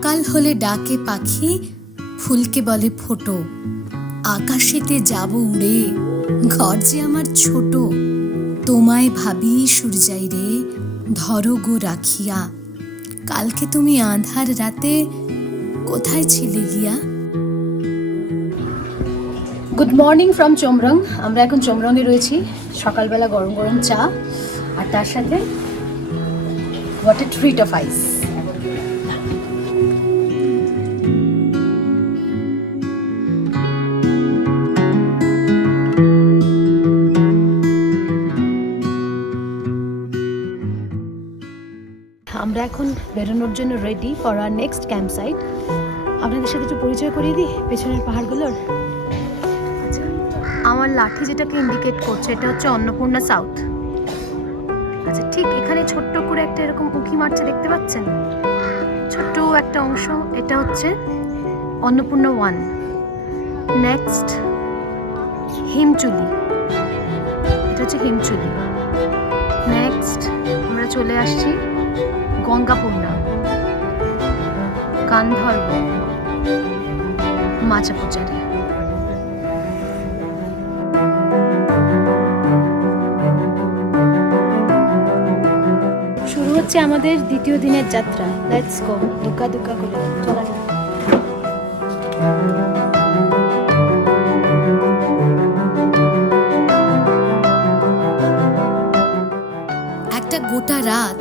সকাল হলে ডাকে পাখি, ফুলকে বলে ফোটো, আকাশেতে যাব উড়ে, ঘর যে আমার ছোট, তোমায় ভাবি সূর্যাই রে, ধরো গো রাখিয়া, কালকে তুমি আঁধার রাতে কোথায় ছিলে গিয়া। Good morning from Chomrong. আমরা এখন চোমরংয়ে রয়েছি। সকালবেলা গরম গরম চা আর তার সাথে what a treat of ice. আমরা এখন বেরোনোর জন্য ready for our next camp site. আপনাদের সাথে একটু পরিচয় করিয়ে দিই পেছনের পাহাড়গুলোর। আমার লাঠি যেটাকে ইন্ডিকেট করছে এটা হচ্ছে অন্নপূর্ণা সাউথ। আচ্ছা, ঠিক এখানে ছোট্ট করে একটা এরকম উঁকি মারছে, দেখতে পাচ্ছেন ছোট্ট একটা অংশ, এটা হচ্ছে অন্নপূর্ণা 1। নেক্সট হিমচুলি, এটা হচ্ছে হিমচুলি। নেক্সট আমরা চলে আসছি গঙ্গাপূর্ণা, গান্ধর্ব, মাচাপুচারে। শুরু হচ্ছে আমাদের দ্বিতীয় দিনের যাত্রা। লেটস গো, দুকা দুকা করে চলা যাক। একটা গোটা রাত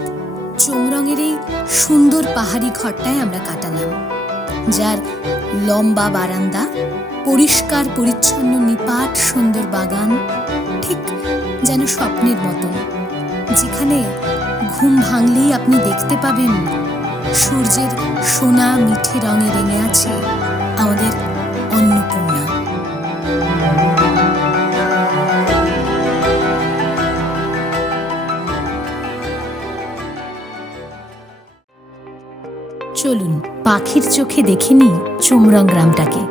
চোমরংয়ের এই সুন্দর পাহাড়ি ঘরটায় আমরা কাটালাম, যার লম্বা বারান্দা, পরিষ্কার পরিচ্ছন্ন নিপাট সুন্দর বাগান, ঠিক যেন স্বপ্নের মতন, যেখানে ঘুম ভাঙলেই আপনি দেখতে পাবেন সূর্যের সোনা মিঠে রঙে রেঙে আছে আমাদের অন্নপূর্ণা। চলুন পাখির চোখে দেখে নিই চোমরং গ্রামটাকে।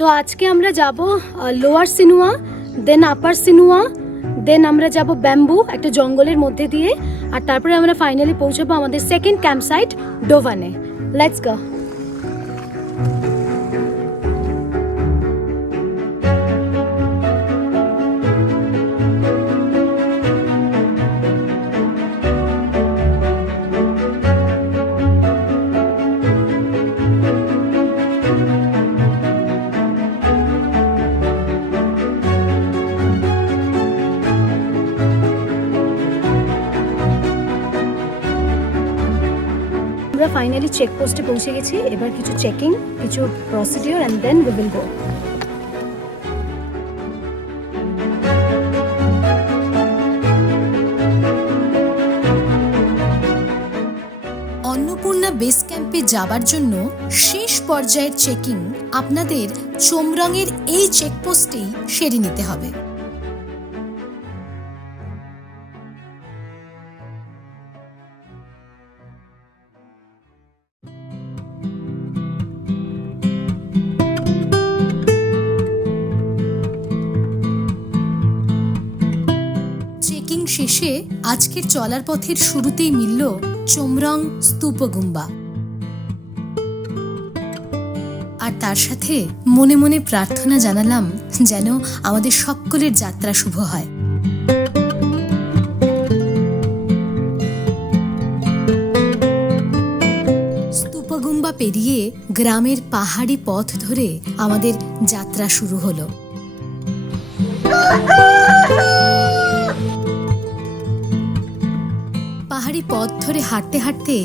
তো আজকে আমরা যাব লোয়ার সিনুয়া, দেন আপার সিনুয়া, দেন আমরা যাব ব্যাম্বু, একটা জঙ্গলের মধ্যে দিয়ে, আর তারপরে আমরা ফাইনালি পৌঁছাবো আমাদের সেকেন্ড ক্যাম্প সাইট ডোভানে। Let's go. আমরা ফাইনালি চেকপোস্টে পৌঁছে গেছি। এবার কিছু চেকিং, কিছু procedure, and then we will go. Annapurna base ক্যাম্পে যাবার জন্য শেষ পর্যায়ের চেকিং আপনাদের চোমরংয়ের এই চেকপোস্টেই সেরে নিতে হবে। অবশেষে আজকের চলার পথের শুরুতেই মিলল চোমরং স্তূপগুম্বা, আর তার সাথে মনে মনে প্রার্থনা জানালাম যেন আমাদের সকলের যাত্রা শুভ হয়। স্তূপগুম্বা পেরিয়ে গ্রামের পাহাড়ি পথ ধরে আমাদের যাত্রা শুরু হলো। পাহাড়ি পথ ধরে হাঁটতে হাঁটতে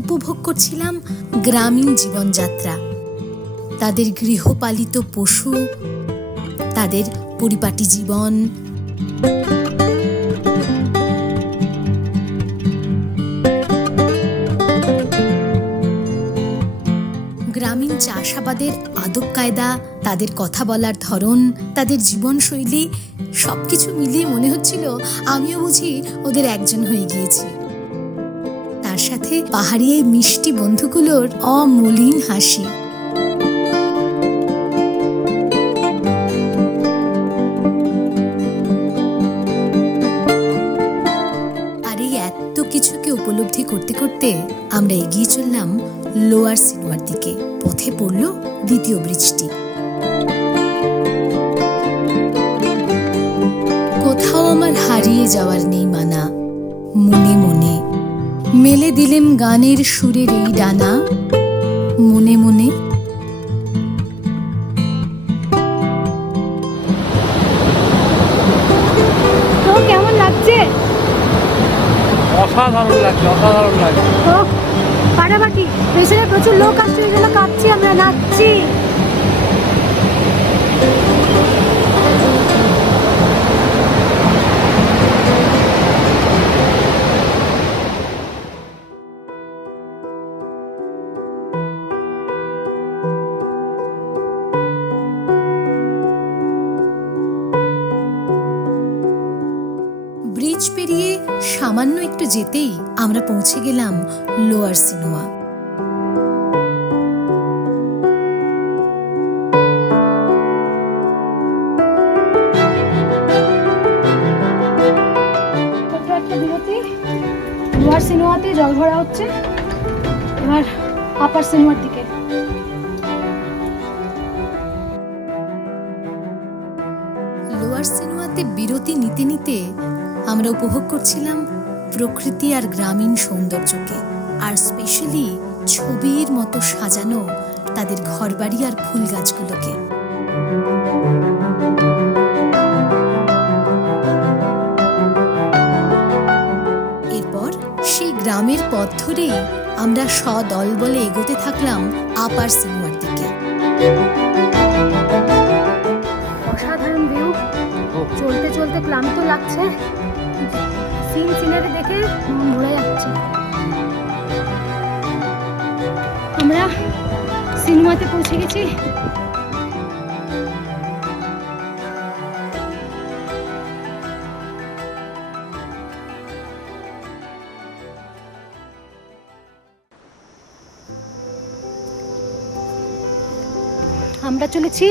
উপভোগ করছিলাম গ্রামীণ জীবনযাত্রা, তাদের গৃহপালিত পশু, তাদের পরিপাটি জীবন, গ্রামীণ চাষাবাদের আদব কায়দা, তাদের কথা বলার ধরন, তাদের জীবনশৈলী সবকিছু মিলিয়ে মনে হচ্ছিল আমিও বুঝি ওদের একজন হয়ে গিয়েছি। তার সাথে পাহাড়ি এই মিষ্টি বন্ধুগুলোর অমলিন হাসি। আর এই এত কিছুকে উপলব্ধি করতে করতে আমরা এগিয়ে চললাম লোয়ার সিনোয়ার দিকে। পথে পড়ল দ্বিতীয় ব্রিজটি। কোথাও আমার হারিয়ে যাওয়ার নেই মানা, মনে মনে মেলে দিলেম গানের সুরের এই ডানা, মনে মনে। তো কেমন লাগছে? অসাধারণ লাগছে, অসাধারণ লাগছে। ও ফাটাফাটি, পেছনে প্রচুর লোক আসছে, ওই জন্য কাঁপছি, আমরা নাচছি। ব্রিজ পেরিয়ে সামান্য একটু যেতেই আমরা পৌঁছে গেলাম লোয়ার সিনোয়া। লোয়ার সিনোয়াতে জল ভরা হচ্ছে, এবার আপার সিনোয়ার দিকে। লোয়ার সিনোয়াতে বিরতি নিতে নিতে আমরা উপভোগ করছিলাম প্রকৃতি আর গ্রামীণ সৌন্দর্যকে, আর স্পেশালি ছবির মতো সাজানো তাদের ঘরবাড়ি আর ফুল গাছগুলোকে। এরপর সেই গ্রামের পথ ধরেই আমরা সদল বলে এগোতে থাকলাম আপার সিনোয়ার দিকে। অসাধারণ ভিউ, চলতে চলতে ক্লান্ত লাগছে, সিনারি দেখে মন ভরে যাচ্ছে। আমরা সিনেমাতে পৌঁছে গেছি। আমরা চলেছি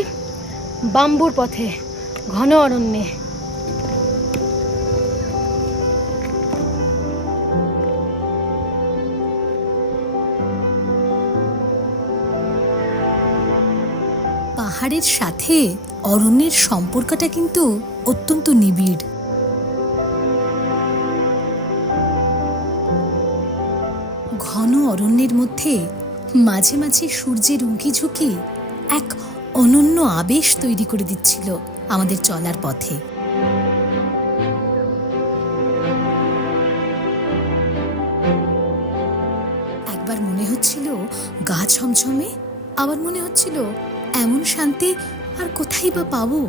বাম্বুর পথে, ঘন অরণ্যে। পাহাড়ের সাথে অরণ্যের সম্পর্কটা কিন্তু অত্যন্ত নিবিড়। ঘন অরণ্যের মধ্যে মাঝে মাঝে সূর্যের উঁকি ঝুঁকি এক অনন্য আবেশ তৈরি করে দিচ্ছিল আমাদের চলার পথে। একবার মনে হচ্ছিল গা ছমছমে, আবার মনে হচ্ছিল এমন শান্তি আর কোথায় বা পাবো।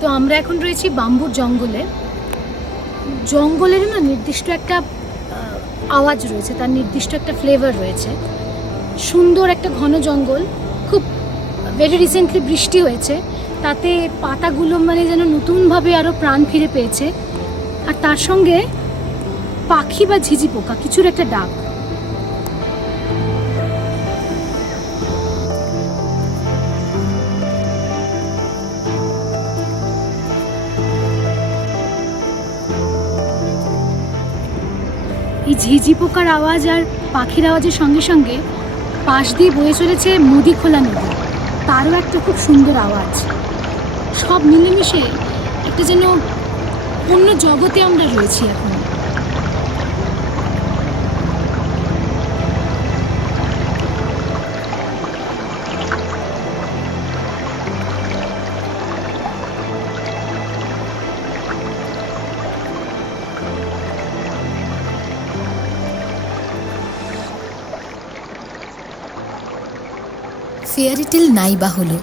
তো আমরা এখন রয়েছি বাম্বুর জঙ্গলে। জঙ্গলের না নির্দিষ্ট একটা আওয়াজ রয়েছে, তার নির্দিষ্ট একটা ফ্লেভার রয়েছে। সুন্দর একটা ঘন জঙ্গল, খুব ভেরি রিসেন্টলি বৃষ্টি হয়েছে, তাতে পাতাগুলো মানে যেন নতুনভাবে আরও প্রাণ ফিরে পেয়েছে। আর তার সঙ্গে পাখি বা ঝিঝি পোকা কিছুর একটা ডাক। এই ঝিঝি পোকার আওয়াজ আর পাখির আওয়াজের সঙ্গে সঙ্গে পাশ দিয়ে বয়ে চলেছে মুদিখোলা নদী, তারও একটা খুব সুন্দর আওয়াজ। সব মিলেমিশে একটা যেন অন্য জগতে আমরা রয়েছি এখন। ফেয়ারি টেল নাই বা হলো,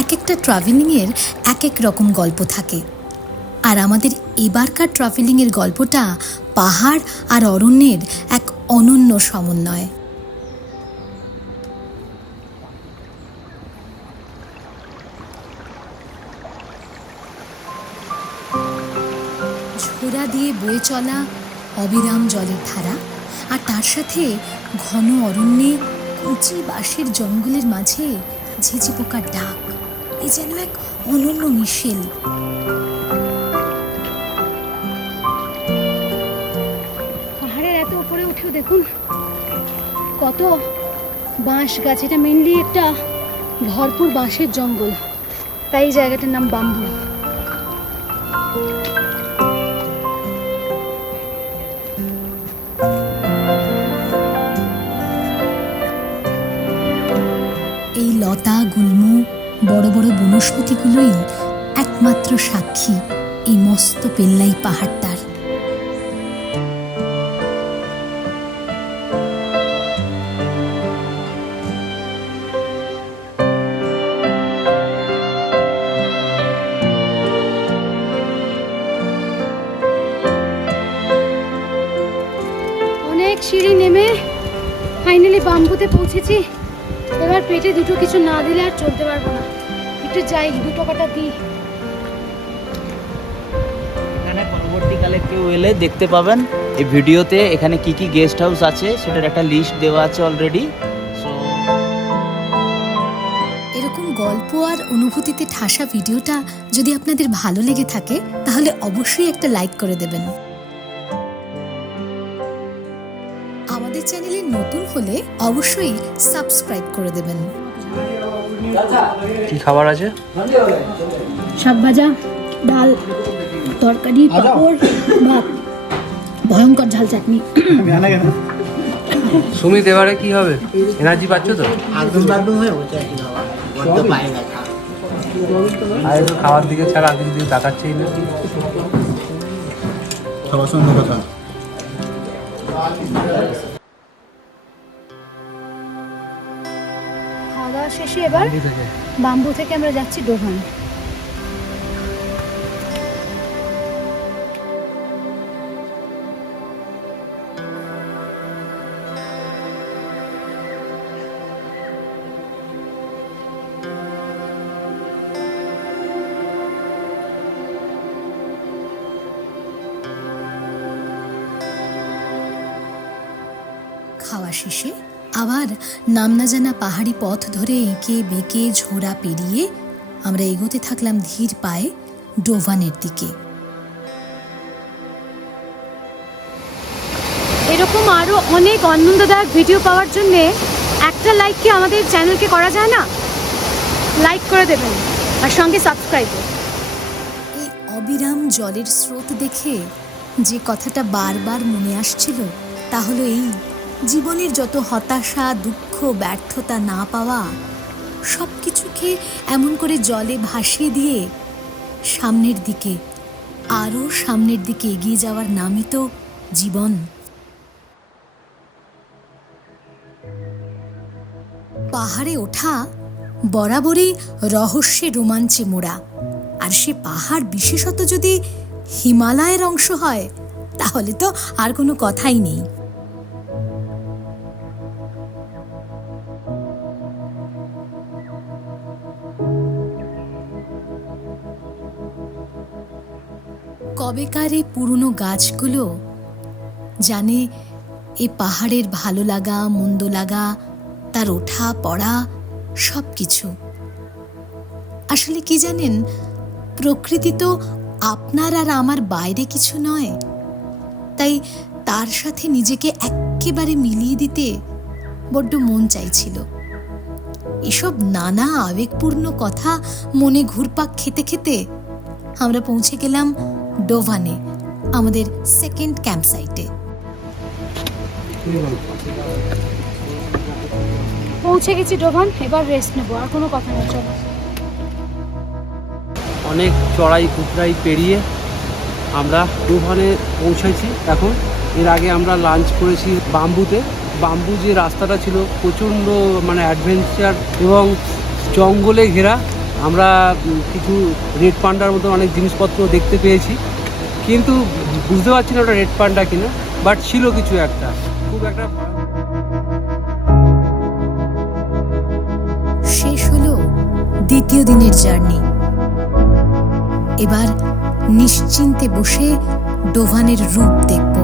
এক একটা ট্রাভেলিংয়ের এক এক রকম গল্প থাকে। আর আমাদের এবারকার ট্রাভেলিংয়ের গল্পটা পাহাড় আর অরণ্যের এক অনন্য সমন্বয়। ঝোড়া দিয়ে বয়ে চলা অবিরাম জলের ধারা, আর তার সাথে ঘন অরণ্যে কচি বাঁশের জঙ্গলের মাঝে ঝিঝি পোকার ডাক, এ যেন এক অনন্য মিশেল। পাহাড়ের এত উপরে উঠেও দেখুন কত বাঁশ গাছ। এটা মেনলি একটা ভরপুর বাঁশের জঙ্গল, তাই এই জায়গাটার নাম বাম্বু। এই লতা গুল্ম বড় বড় বনস্পতিগুলোই একমাত্র সাক্ষী এই মস্ত পেল্লাই পাহাড়টার। অনেক সিঁড়ি নেমে ফাইনালি বাম্বুতে পৌঁছেছি। এবার পেটে দুটো কিছু না দিলে আর চলতে পারবো না। একটু যাই, 2 টাকাটা দিই। এখানে পরবর্তীকালে কেউ এলে দেখতে পাবেন এই ভিডিওতে এখানে কি কি গেস্ট হাউস আছে সেটার একটা লিস্ট দেওয়া আছে অলরেডি। সো এরকম গল্প আর অনুভূতিতে ঠাসা ভিডিওটা যদি আপনাদের ভালো লেগে থাকে তাহলে অবশ্যই একটা লাইক করে দেবেন। আমাদের চ্যানেলে নতুন হলে অবশ্যই সাবস্ক্রাইব করে দেবেন। কি খাবার আছে? শাক ভাজা, ডাল, তরকারি, পাঁপড়, ভাত, ভয়ঙ্কর ঝাল চাটনি। সুমিত এবারে কি হবে? এনার্জি পাচ্ছ তো? আর একটু খাওয়ার দিকে ছাড়া আগের দিকে তাকাচ্ছেই না। সবার সঙ্গে কথা। খাওয়া দাওয়া শেষে এবার বাম্বু থেকে আমরা যাচ্ছি ডোভান। খাওয়া শেষে আবার নাম না জানা পাহাড়ি পথ ধরে এঁকে বেঁকে ঝোড়া পেরিয়ে আমরা এগোতে থাকলাম ধীর পায়ে ডোভানের দিকে। এরকম আরো অনেক আনন্দদায়ক ভিডিও পাওয়ার জন্য একটা লাইক কি আমাদের চ্যানেলকে করা যায় না? লাইক করে দেবেন আর সঙ্গে সাবস্ক্রাইব। এই অবিরাম জলের স্রোত দেখে যে কথাটা বারবার মনে আসছিল তা হলো এই, জীবনের যত হতাশা, দুঃখ, ব্যর্থতা, না পাওয়া সব কিছুকে এমন করে জলে ভাসিয়ে দিয়ে সামনের দিকে, আরও সামনের দিকে এগিয়ে যাওয়ার নামই তো জীবন। পাহাড়ে ওঠা বরাবরই রহস্যে রোমাঞ্চে মোড়া, আর সে পাহাড় বিশেষত যদি হিমালয়ের অংশ হয় তাহলে তো আর কোনো কথাই নেই। কবেকার এই পুরনো গাছগুলো জানে এ পাহাড়ের ভালো লাগা মন্দ লাগা, তার ওঠা পড়া সব কিছু। আসলে কি জানেন, প্রকৃতি তো আপনার আর আমার বাইরে কিছু নয়, তাই তার সাথে নিজেকে একেবারে মিলিয়ে দিতে বড্ড মন চাইছিল। এসব নানা আবেগপূর্ণ কথা মনে ঘুরপাক খেতে খেতে আমরা পৌঁছে গেলাম ডোভানে, আমাদের সেকেন্ড ক্যাম্প সাইটে। পৌঁছে গেছি ডোভান, এবার রেস্ট নেবো, আর কোনো কথা নেই। চলো। অনেক চড়াই উতরাই পেরিয়ে আমরা ডোভানে পৌঁছেছি এখন। এর আগে আমরা লাঞ্চ করেছি বাম্বুতে। বাম্বু যে রাস্তাটা ছিল প্রচণ্ড মানে অ্যাডভেঞ্চার এবং জঙ্গলে ঘেরা। আমরা কিছু রেড পান্ডার মতো অনেক জিনিসপত্র দেখতে পেয়েছি, কিন্তু বুঝতে পারছি না ওটা রেড পান্ডা কিনা, বাট ছিল কিছু একটা, খুব একটা। শেষ হলো দ্বিতীয় দিনের জার্নি। এবার নিশ্চিন্তে বসে ডোভানের রূপ দেখব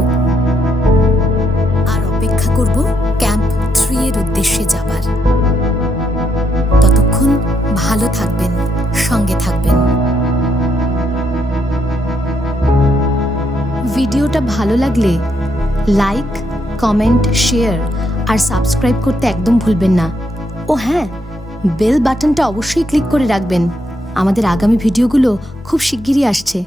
আর অপেক্ষা করব ক্যাম্প 3 এর উদ্দেশ্যে যাবার। ততক্ষণ ভালো থাকবেন, সঙ্গে থাকবেন। ভিডিওটা ভালো লাগলে লাইক, কমেন্ট, শেয়ার আর সাবস্ক্রাইব করতে একদম ভুলবেন না। ও হ্যাঁ, বেল বাটনটা অবশ্যই ক্লিক করে রাখবেন। আমাদের আগামী ভিডিওগুলো খুব শিগগিরই আসছে।